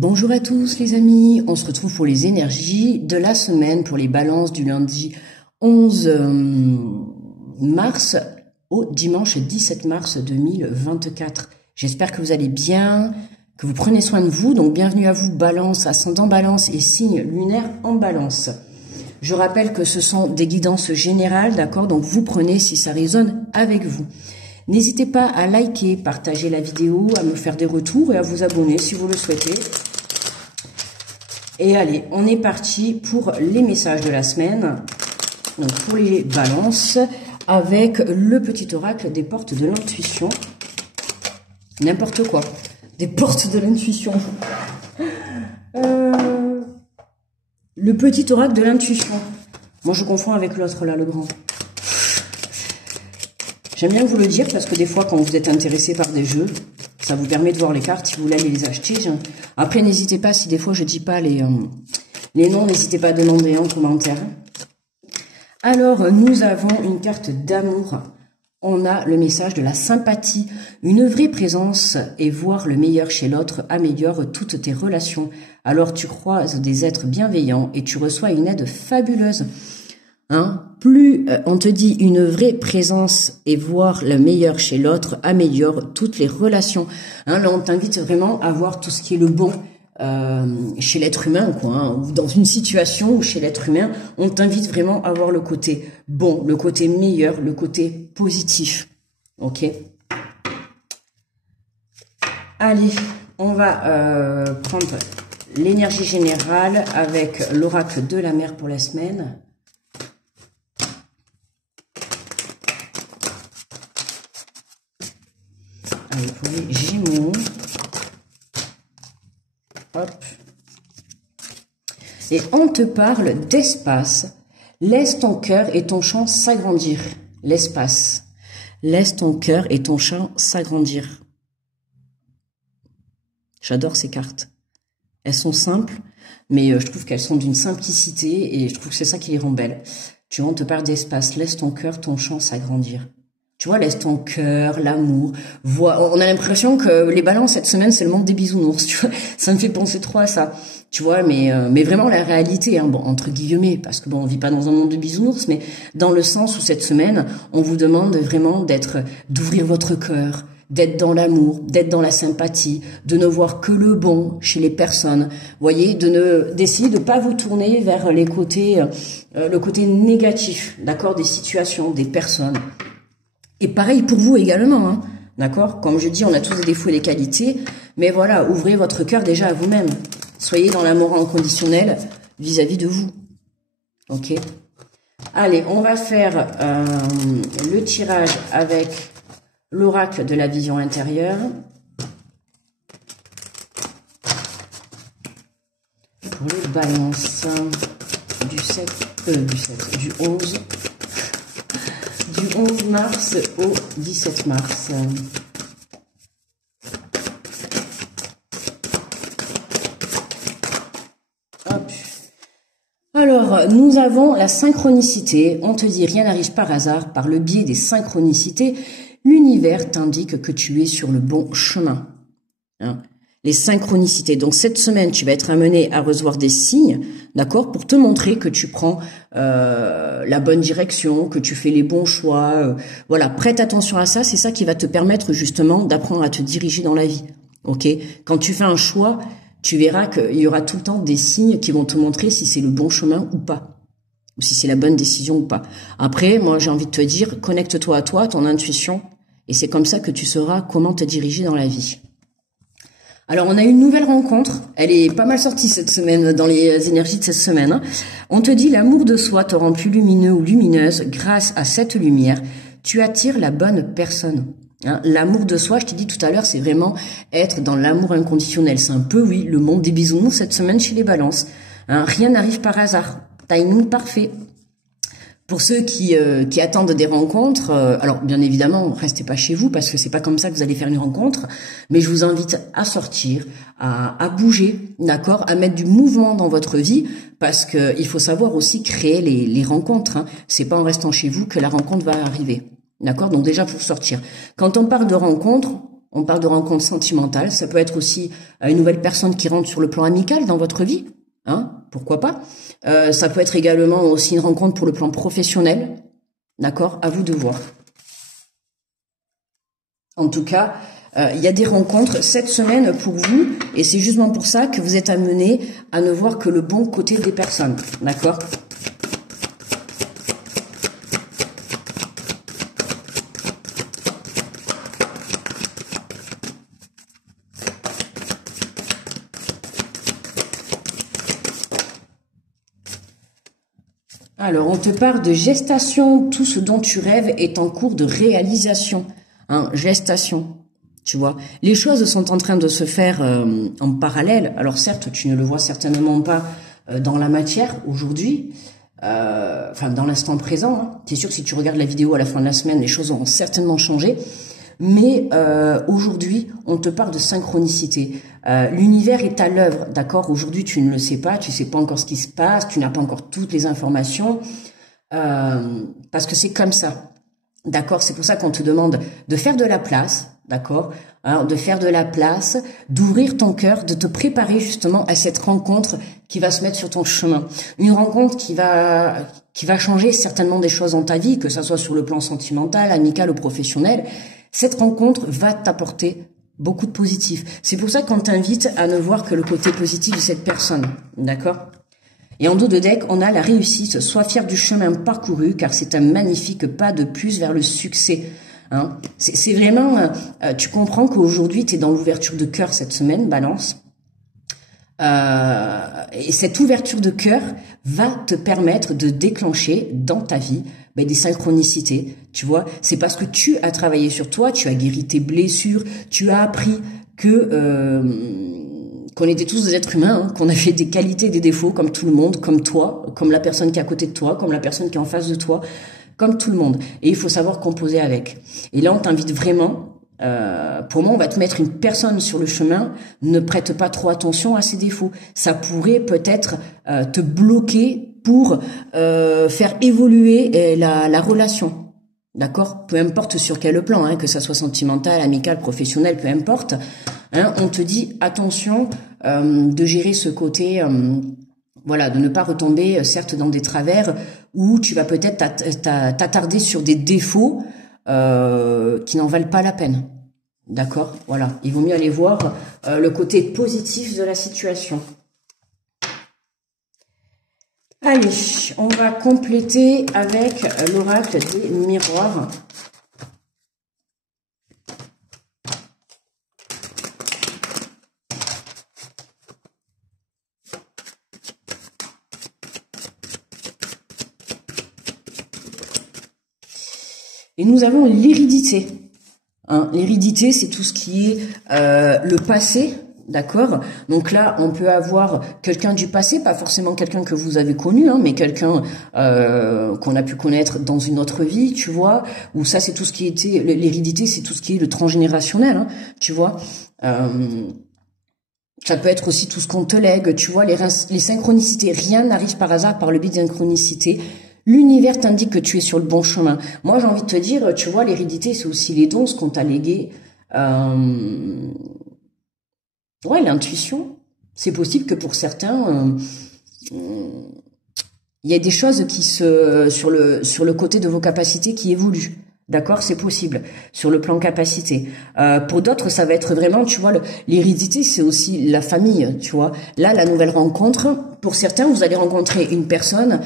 Bonjour à tous les amis, on se retrouve pour les énergies de la semaine, pour les balances du lundi 11 mars au dimanche 17 mars 2024. J'espère que vous allez bien, que vous prenez soin de vous. Donc bienvenue à vous, balance, ascendant balance et signe lunaire en balance. Je rappelle que ce sont des guidances générales, d'accord? Donc vous prenez si ça résonne avec vous. N'hésitez pas à liker, partager la vidéo, à me faire des retours et à vous abonner si vous le souhaitez. Et allez, on est parti pour les messages de la semaine. Donc pour les balances, avec le petit oracle des portes de l'intuition. N'importe quoi. Des portes de l'intuition. Le petit oracle de l'intuition. Moi je confonds avec l'autre là, le grand. J'aime bien vous le dire parce que des fois quand vous êtes intéressé par des jeux, ça vous permet de voir les cartes si vous voulez aller les acheter. Après n'hésitez pas, si des fois je dis pas les noms, n'hésitez pas à demander en commentaire. Alors nous avons une carte d'amour. On a le message de la sympathie. Une vraie présence et voir le meilleur chez l'autre améliore toutes tes relations. Alors tu croises des êtres bienveillants et tu reçois une aide fabuleuse. Plus on te dit une vraie présence et voir le meilleur chez l'autre améliore toutes les relations. Là, on t'invite vraiment à voir tout ce qui est le bon chez l'être humain, quoi. Ou dans une situation où chez l'être humain, on t'invite vraiment à voir le côté bon, le côté meilleur, le côté positif. Ok. Allez, on va prendre l'énergie générale avec l'oracle de la mer pour la semaine. Allez, pour les Gémeaux. Hop. Et on te parle d'espace. Laisse ton cœur et ton champ s'agrandir. L'espace. Laisse ton cœur et ton champ s'agrandir. J'adore ces cartes. Elles sont simples, mais je trouve qu'elles sont d'une simplicité et je trouve que c'est ça qui les rend belles. Tu vois, on te parle d'espace. Laisse ton cœur, ton champ s'agrandir. Tu vois, laisse ton cœur, l'amour. On a l'impression que les balances cette semaine, c'est le monde des bisounours, tu vois. Ça me fait penser trop à ça, tu vois. Mais vraiment la réalité, bon, entre guillemets, parce que bon, on vit pas dans un monde de bisounours, mais dans le sens où cette semaine, on vous demande vraiment d'ouvrir votre cœur, d'être dans l'amour, d'être dans la sympathie, de ne voir que le bon chez les personnes. Voyez, d'essayer de pas vous tourner vers le côté négatif, d'accord, des situations, des personnes. Et pareil pour vous également, d'accord? Comme je dis, on a tous des défauts et des qualités, mais voilà, ouvrez votre cœur déjà à vous-même. Soyez dans l'amour inconditionnel vis-à-vis de vous. Ok? Allez, on va faire le tirage avec l'oracle de la vision intérieure. Pour les balances du 11 mars au 17 mars. Hop. Alors, nous avons la synchronicité. On te dit rien n'arrive par hasard. Par le biais des synchronicités, l'univers t'indique que tu es sur le bon chemin. Les synchronicités. Donc cette semaine, tu vas être amené à recevoir des signes, d'accord, pour te montrer que tu prends la bonne direction, que tu fais les bons choix. Voilà, prête attention à ça. C'est ça qui va te permettre justement d'apprendre à te diriger dans la vie. Ok. Quand tu fais un choix, tu verras qu'il y aura tout le temps des signes qui vont te montrer si c'est le bon chemin ou pas, ou si c'est la bonne décision ou pas. Après, moi, j'ai envie de te dire, connecte-toi à toi, ton intuition, et c'est comme ça que tu sauras comment te diriger dans la vie. Alors, on a une nouvelle rencontre. Elle est pas mal sortie cette semaine, dans les énergies de cette semaine. On te dit, l'amour de soi te rend plus lumineux ou lumineuse. Grâce à cette lumière, tu attires la bonne personne. L'amour de soi, je t'ai dit tout à l'heure, c'est vraiment être dans l'amour inconditionnel. C'est un peu, oui, le monde des bisounours cette semaine chez les balances. Rien n'arrive par hasard. Timing parfait. Pour ceux qui attendent des rencontres, alors bien évidemment, restez pas chez vous parce que c'est pas comme ça que vous allez faire une rencontre, mais je vous invite à sortir, à bouger, d'accord, à mettre du mouvement dans votre vie parce que il faut savoir aussi créer les rencontres. C'est pas en restant chez vous que la rencontre va arriver, d'accord. Donc déjà, faut sortir. Quand on parle de rencontre, On parle de rencontres sentimentales. Ça peut être aussi une nouvelle personne qui rentre sur le plan amical dans votre vie. Hein, pourquoi pas. Ça peut être également aussi une rencontre pour le plan professionnel. D'accord? À vous de voir. En tout cas, il y a des rencontres cette semaine pour vous. Et c'est justement pour ça que vous êtes amené à ne voir que le bon côté des personnes. D'accord? Alors, on te parle de gestation. Tout ce dont tu rêves est en cours de réalisation. Hein, gestation, tu vois. Les choses sont en train de se faire en parallèle. Alors, certes, tu ne le vois certainement pas dans la matière aujourd'hui, enfin, dans l'instant présent. Hein. C'est sûr que si tu regardes la vidéo à la fin de la semaine, les choses auront certainement changé. Mais aujourd'hui, on te parle de synchronicité. L'univers est à l'œuvre, d'accord? Aujourd'hui, tu ne le sais pas, tu sais pas encore ce qui se passe, tu n'as pas encore toutes les informations, parce que c'est comme ça, d'accord? C'est pour ça qu'on te demande de faire de la place, d'accord? Alors, de faire de la place, d'ouvrir ton cœur, de te préparer justement à cette rencontre qui va se mettre sur ton chemin. Une rencontre qui va changer certainement des choses dans ta vie, que ça soit sur le plan sentimental, amical ou professionnel. Cette rencontre va t'apporter beaucoup de positif. C'est pour ça qu'on t'invite à ne voir que le côté positif de cette personne. D'accord? Et en dos de deck, on a la réussite. Sois fier du chemin parcouru, car c'est un magnifique pas de plus vers le succès. Hein? C'est vraiment... tu comprends qu'aujourd'hui, tu es dans l'ouverture de cœur cette semaine, Balance. Et cette ouverture de cœur va te permettre de déclencher dans ta vie des synchronicités, tu vois. C'est parce que tu as travaillé sur toi, tu as guéri tes blessures, tu as appris que qu'on était tous des êtres humains, hein, qu'on avait des qualités et des défauts comme tout le monde, comme toi, comme la personne qui est à côté de toi, comme la personne qui est en face de toi, comme tout le monde. Et il faut savoir composer avec. Et là, on t'invite vraiment... pour moi, on va te mettre une personne sur le chemin. Ne prête pas trop attention à ses défauts. Ça pourrait peut-être te bloquer pour faire évoluer la relation. D'accord? Peu importe sur quel plan, hein, que ça soit sentimental, amical, professionnel, peu importe. Hein, on te dit attention de gérer ce côté, voilà, de ne pas retomber certes dans des travers où tu vas peut-être t'attarder sur des défauts qui n'en valent pas la peine. D'accord? Voilà. Il vaut mieux aller voir le côté positif de la situation. Allez, on va compléter avec l'oracle des miroirs. Et nous avons l'hérédité. Hein, l'hérédité, c'est tout ce qui est le passé, d'accord? Donc là, on peut avoir quelqu'un du passé, pas forcément quelqu'un que vous avez connu, hein, mais quelqu'un qu'on a pu connaître dans une autre vie, tu vois? Ou ça, c'est tout ce qui était... L'hérédité, c'est tout ce qui est le transgénérationnel, hein, tu vois? Ça peut être aussi tout ce qu'on te lègue, tu vois? Les synchronicités, rien n'arrive par hasard par le biais de synchronicité. L'univers t'indique que tu es sur le bon chemin. Moi, j'ai envie de te dire, tu vois, l'hérédité, c'est aussi les dons, ce qu'on t'a légué. Ouais, l'intuition. C'est possible que pour certains, il y ait des choses qui sur le côté de vos capacités qui évoluent. D'accord, c'est possible sur le plan capacité. Pour d'autres, ça va être vraiment, tu vois, l'hérédité, c'est aussi la famille, tu vois. Là, la nouvelle rencontre, pour certains, vous allez rencontrer une personne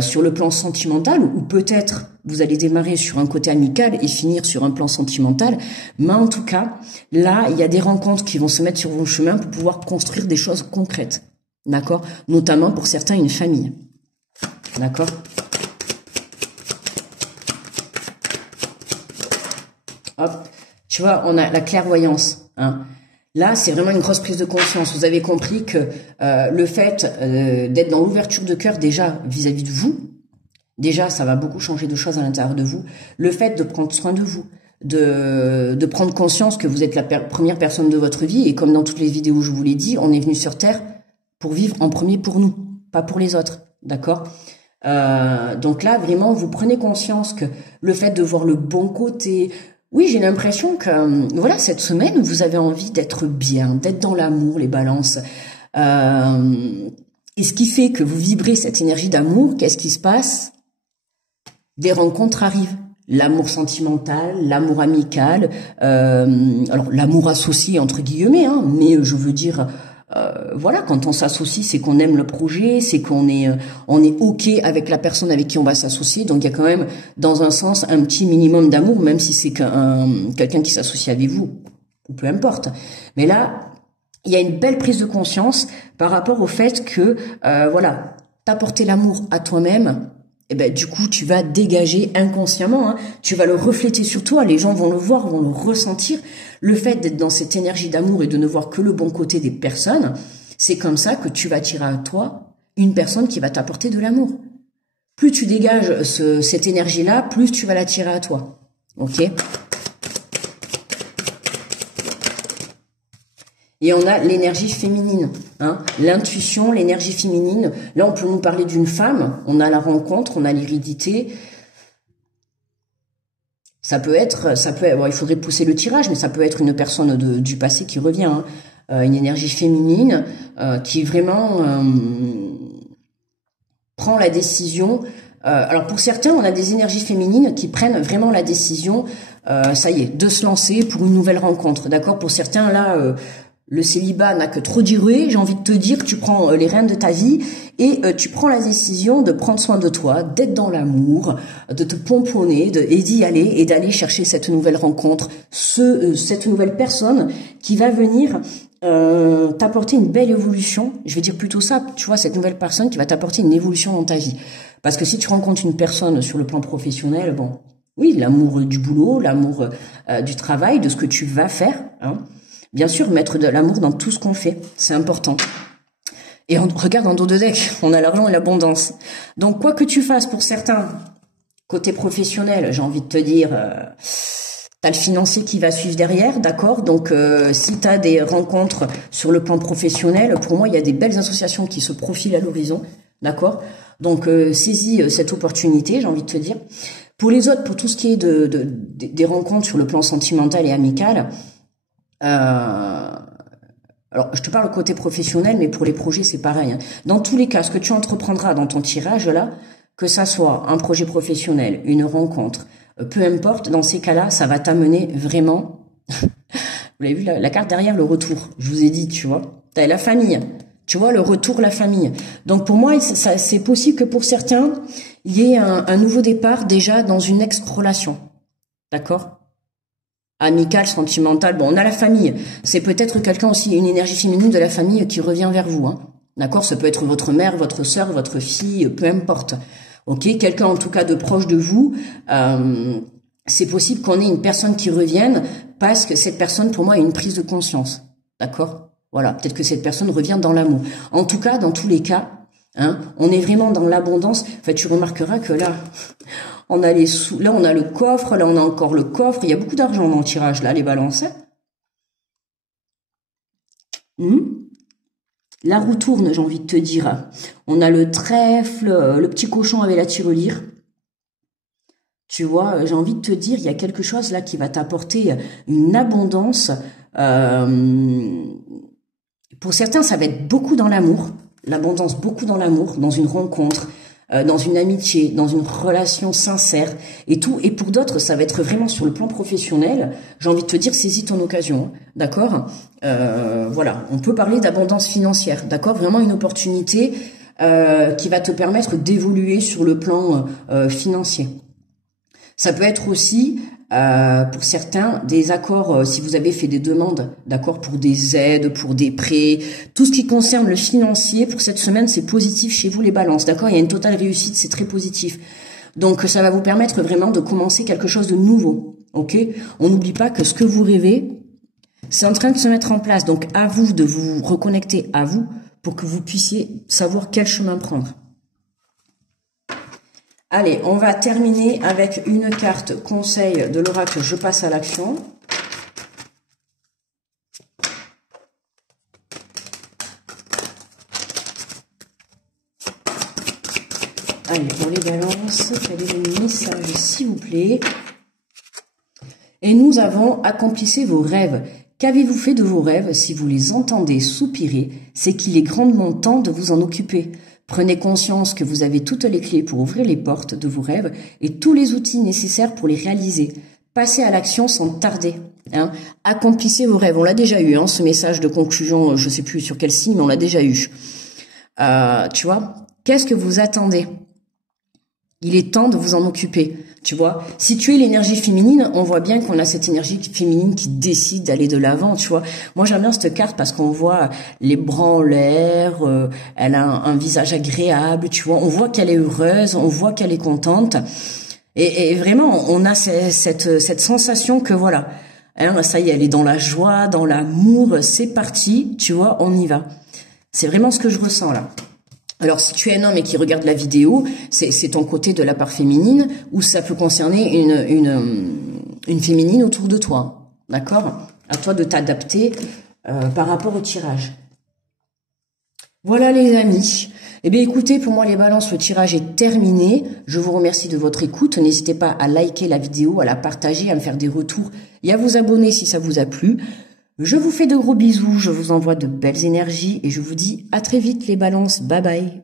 sur le plan sentimental, ou peut-être vous allez démarrer sur un côté amical et finir sur un plan sentimental. Mais en tout cas, là, il y a des rencontres qui vont se mettre sur vos chemins pour pouvoir construire des choses concrètes. D'accord, notamment pour certains, une famille. D'accord. Hop, tu vois, on a la clairvoyance. Hein. Là, c'est vraiment une grosse prise de conscience. Vous avez compris que le fait d'être dans l'ouverture de cœur déjà vis-à-vis de vous, déjà, ça va beaucoup changer de choses à l'intérieur de vous. Le fait de prendre soin de vous, de prendre conscience que vous êtes la première personne de votre vie, et comme dans toutes les vidéos où je vous l'ai dit, on est venu sur Terre pour vivre en premier pour nous, pas pour les autres. D'accord ? Donc là, vraiment, vous prenez conscience que le fait de voir le bon côté, Oui, j'ai l'impression que, voilà, cette semaine, vous avez envie d'être bien, d'être dans l'amour, les balances. Et ce qui fait que vous vibrez cette énergie d'amour, qu'est-ce qui se passe? Des rencontres arrivent. L'amour sentimental, l'amour amical, alors l'amour associé entre guillemets, hein, mais je veux dire, voilà, quand on s'associe, c'est qu'on aime le projet, c'est on est ok avec la personne avec qui on va s'associer, donc il y a quand même, dans un sens, un petit minimum d'amour, même si c'est quelqu'un qui s'associe avec vous, ou peu importe. Mais là, il y a une belle prise de conscience par rapport au fait que, voilà, t'apporter l'amour à toi-même. Et ben du coup tu vas dégager inconsciemment, hein, tu vas le refléter sur toi, les gens vont le voir, vont le ressentir. Le fait d'être dans cette énergie d'amour et de ne voir que le bon côté des personnes, c'est comme ça que tu vas attirer à toi une personne qui va t'apporter de l'amour. Plus tu dégages cette énergie-là, plus tu vas l'attirer à toi. Ok ? Et on a l'énergie féminine, hein, l'intuition, l'énergie féminine. Là, on peut nous parler d'une femme. On a la rencontre, on a l'hérédité. Ça peut être, bon, il faudrait pousser le tirage, mais ça peut être une personne du passé qui revient, hein, une énergie féminine qui vraiment prend la décision. Alors pour certains, on a des énergies féminines qui prennent vraiment la décision, ça y est, de se lancer pour une nouvelle rencontre. D'accord ? Pour certains, là. Le célibat n'a que trop duré, j'ai envie de te dire que tu prends les rênes de ta vie et tu prends la décision de prendre soin de toi, d'être dans l'amour, de te pomponner et d'y aller et d'aller chercher cette nouvelle rencontre, cette nouvelle personne qui va venir t'apporter une belle évolution. Je vais dire plutôt ça, tu vois, cette nouvelle personne qui va t'apporter une évolution dans ta vie. Parce que si tu rencontres une personne sur le plan professionnel, bon, oui, l'amour du boulot, l'amour du travail, de ce que tu vas faire, hein. Bien sûr, mettre de l'amour dans tout ce qu'on fait, c'est important. Et on regarde en dos de deck, on a l'argent et l'abondance. Donc, quoi que tu fasses pour certains, côté professionnel, j'ai envie de te dire, t'as le financier qui va suivre derrière, d'accord ? Donc, si t'as des rencontres sur le plan professionnel, pour moi, il y a des belles associations qui se profilent à l'horizon, d'accord ? Donc, saisis cette opportunité, j'ai envie de te dire. Pour les autres, pour tout ce qui est des rencontres sur le plan sentimental et amical, alors, je te parle côté professionnel, mais pour les projets, c'est pareil, hein. Dans tous les cas, ce que tu entreprendras dans ton tirage, là, que ça soit un projet professionnel, une rencontre, peu importe, dans ces cas-là, ça va t'amener vraiment... Vous l'avez vu, la carte derrière, le retour. Je vous ai dit, tu vois. T'as la famille. Tu vois, le retour, la famille. Donc, pour moi, c'est possible que pour certains, il y ait un nouveau départ déjà dans une ex-relation. D'accord ? Amical, sentimental, bon, on a la famille. C'est peut-être quelqu'un aussi, une énergie féminine de la famille qui revient vers vous, hein. D'accord ? Ça peut être votre mère, votre sœur, votre fille, peu importe. Ok ? Quelqu'un en tout cas de proche de vous. C'est possible qu'on ait une personne qui revienne parce que cette personne, pour moi, a une prise de conscience. D'accord ? Voilà, peut-être que cette personne revient dans l'amour. En tout cas, dans tous les cas, hein, on est vraiment dans l'abondance. En fait, tu remarqueras que là... On a les sous, là on a le coffre, là on a encore le coffre. Il y a beaucoup d'argent dans le tirage là, les balances. La roue tourne, j'ai envie de te dire. On a le trèfle, le petit cochon avec la tirelire. Tu vois, j'ai envie de te dire, il y a quelque chose là qui va t'apporter une abondance. Pour certains, ça va être beaucoup dans l'amour. L'abondance, beaucoup dans l'amour, dans une rencontre. Dans une amitié, dans une relation sincère et tout. Et pour d'autres, ça va être vraiment sur le plan professionnel. J'ai envie de te dire, saisis ton occasion, d'accord ? Voilà, on peut parler d'abondance financière, d'accord ? Vraiment une opportunité qui va te permettre d'évoluer sur le plan financier. Ça peut être aussi, pour certains, des accords, si vous avez fait des demandes, d'accord, pour des aides, pour des prêts, tout ce qui concerne le financier, pour cette semaine, c'est positif chez vous les balances, d'accord ? Il y a une totale réussite, c'est très positif. Donc, ça va vous permettre vraiment de commencer quelque chose de nouveau, ok ? On n'oublie pas que ce que vous rêvez, c'est en train de se mettre en place. Donc, à vous de vous reconnecter à vous pour que vous puissiez savoir quel chemin prendre. Allez, on va terminer avec une carte conseil de l'oracle. Je passe à l'action. Allez, pour les balances, quel est le message, s'il vous plaît? Et nous avons accomplissez vos rêves. Qu'avez-vous fait de vos rêves? Si vous les entendez soupirer, c'est qu'il est grandement temps de vous en occuper. Prenez conscience que vous avez toutes les clés pour ouvrir les portes de vos rêves et tous les outils nécessaires pour les réaliser. Passez à l'action sans tarder. Hein. Accomplissez vos rêves. On l'a déjà eu, hein, ce message de conclusion, je sais plus sur quel signe, mais on l'a déjà eu. Tu vois, qu'est-ce que vous attendez? Il est temps de vous en occuper, tu vois. Si tu es l'énergie féminine, on voit bien qu'on a cette énergie féminine qui décide d'aller de l'avant, tu vois. Moi, j'aime bien cette carte parce qu'on voit les bras en l'air, elle a un visage agréable, tu vois. On voit qu'elle est heureuse, on voit qu'elle est contente. Et vraiment, on a cette sensation que voilà, hein, ça y est, elle est dans la joie, dans l'amour, c'est parti, tu vois, on y va. C'est vraiment ce que je ressens là. Alors, si tu es un homme et qui regarde la vidéo, c'est ton côté de la part féminine, ou ça peut concerner une féminine autour de toi, d'accord? À toi de t'adapter par rapport au tirage. Voilà les amis. Eh bien écoutez, pour moi les balances, le tirage est terminé. Je vous remercie de votre écoute. N'hésitez pas à liker la vidéo, à la partager, à me faire des retours et à vous abonner si ça vous a plu. Je vous fais de gros bisous, je vous envoie de belles énergies et je vous dis à très vite les balances. Bye bye.